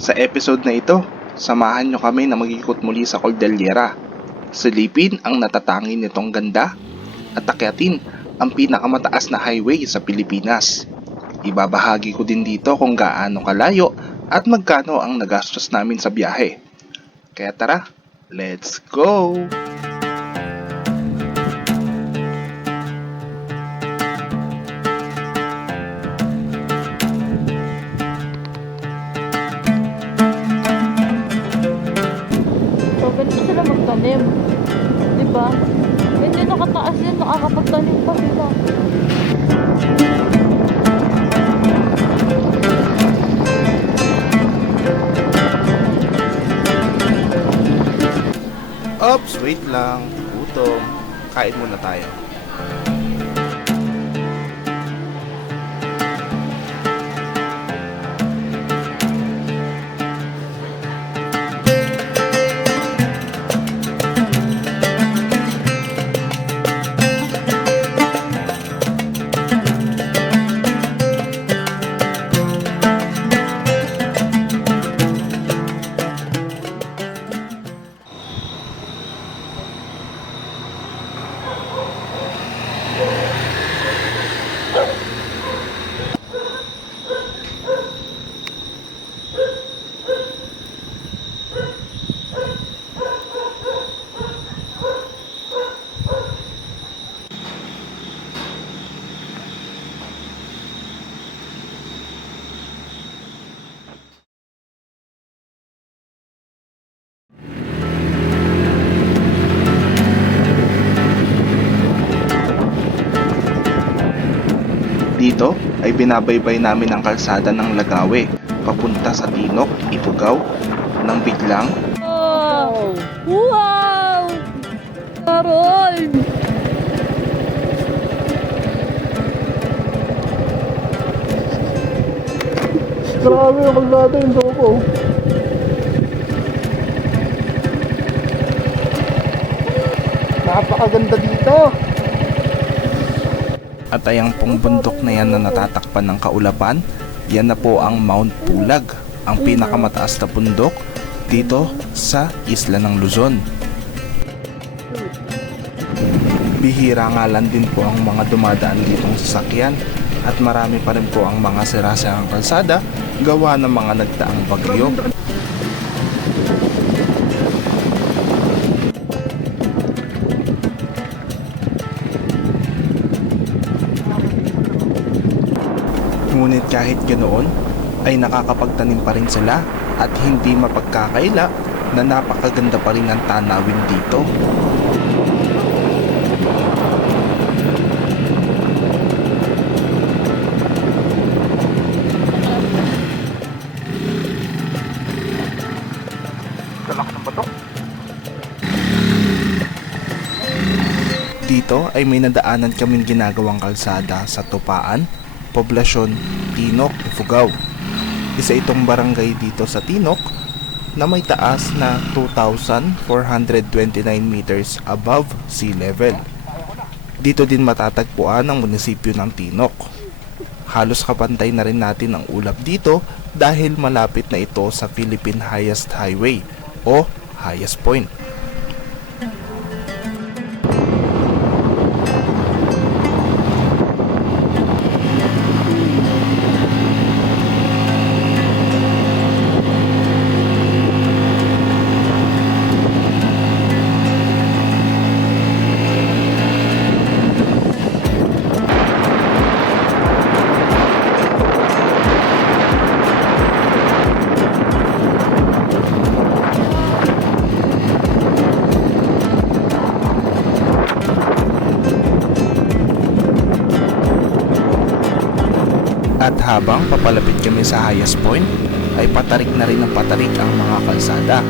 Sa episode na ito, samahan nyo kami na mag-ikot muli sa Cordillera. Silipin ang natatangi nitong ganda at akyatin ang pinakamataas na highway sa Pilipinas. Ibabahagi ko din dito kung gaano kalayo at magkano ang nagastos namin sa biyahe. Kaya tara, let's go! So, ganito sila magtanim. Diba? Hindi nakataas yan, nakakapagtanim pa sila. Ops, wait lang. Gutom. Kain muna tayo. Dito ay binabaybay namin ang kalsada ng Lagawe papunta sa Tinok, Ifugao nang biglang Wow! Wow! Carol! Grabe ang paglata yung loko. Napakaganda dito. at ayang pong bundok na yan na natatakpan ng kaulapan, yan na po ang Mount Pulag, ang pinakamataas na bundok dito sa isla ng Luzon. Bihira nga lang din po ang mga dumadaan ditong sasakyan at marami pa rin po ang mga sirasirang kalsada gawa ng mga nagdaang bagyo. Ngunit kahit ganoon ay nakakapagtanim pa rin sila at hindi mapagkakaila na napakaganda pa rin ang tanawin dito. Dito ay may nadaanan kaming ginagawang kalsada sa Tupaan, Poblasyon, Tinok, Ifugao. Isa itong barangay dito sa Tinok na may taas na 2,429 meters above sea level. Dito din matatagpuan ang munisipyo ng Tinok. Halos kapantay na rin natin ang ulap dito dahil malapit na ito sa Philippine Highest Highway o highest point. At habang papalapit kami sa highest point, ay patarik na rin ng patarik ang mga kalsada.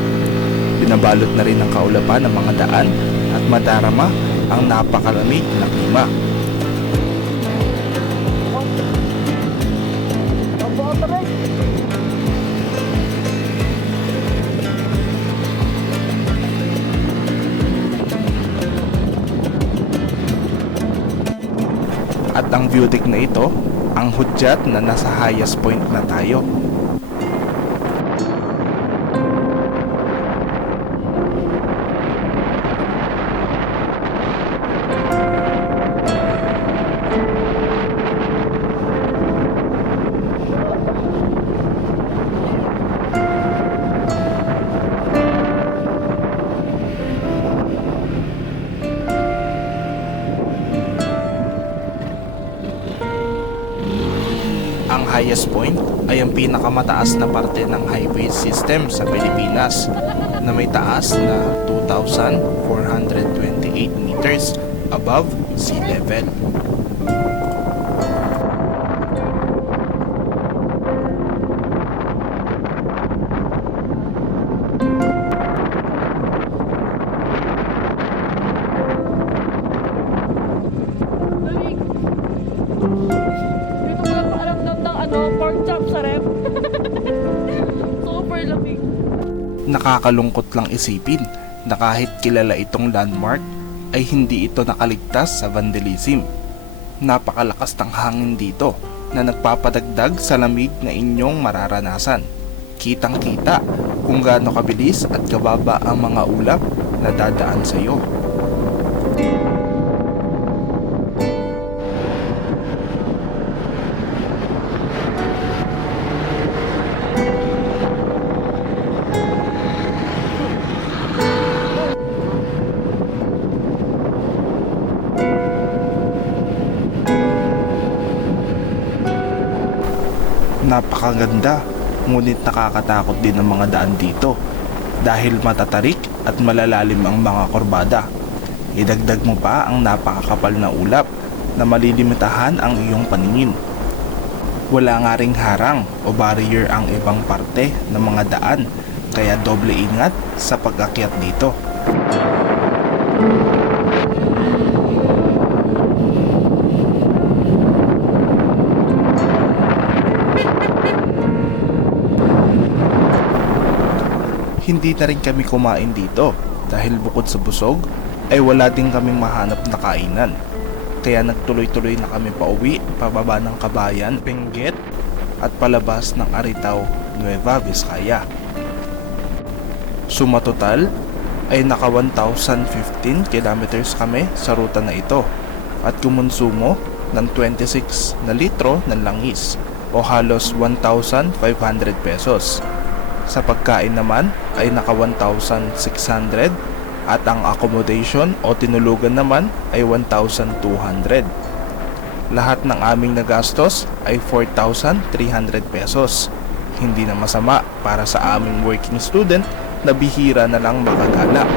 Binabalot na rin ng kaulapan ang mga daan at madarama ang napakalamig na klima. At ang view deck na ito, ang hudyat na nasa highest point na tayo. highest point ay ang pinakamataas na parte ng highway system sa Pilipinas na may taas na 2,428 meters above sea level. Lamig. Dito ko lang paaramdam ng pork chop sa ref. Super lamig. Nakakalungkot lang isipin na kahit kilala itong landmark ay hindi ito nakaligtas sa vandalism. Napakalakas ng hangin dito na nagpapadagdag sa lamig na inyong mararanasan. Kitang-kita kung gaano kabilis at kababa ang mga ulap na dadaan sa iyo. Napakaganda, ngunit nakakatakot din ang mga daan dito dahil matatarik at malalalim ang mga kurbada. Idagdag mo pa ang napakakapal na ulap na malilimitahan ang iyong paningin. Wala nga ring harang o barrier ang ibang parte ng mga daan, kaya doble ingat sa pag-akyat dito. Hindi na rin kami kumain dito dahil bukod sa busog ay wala din kaming mahanap na kainan. Kaya nagtuloy-tuloy na kami pauwi pababa ng Kabayan, Benguet at palabas ng Aritaw, Nueva Vizcaya. Suma total ay naka 1,015 kilometers kami sa ruta na ito at kumonsumo ng 26 na litro ng langis o halos 1,500 pesos. Sa pagkain naman ay naka 1,600 at ang accommodation o tinulugan naman ay 1,200. Lahat ng aming nagastos ay 4,300 pesos. Hindi na masama para sa aming working student na bihira na lang makagala.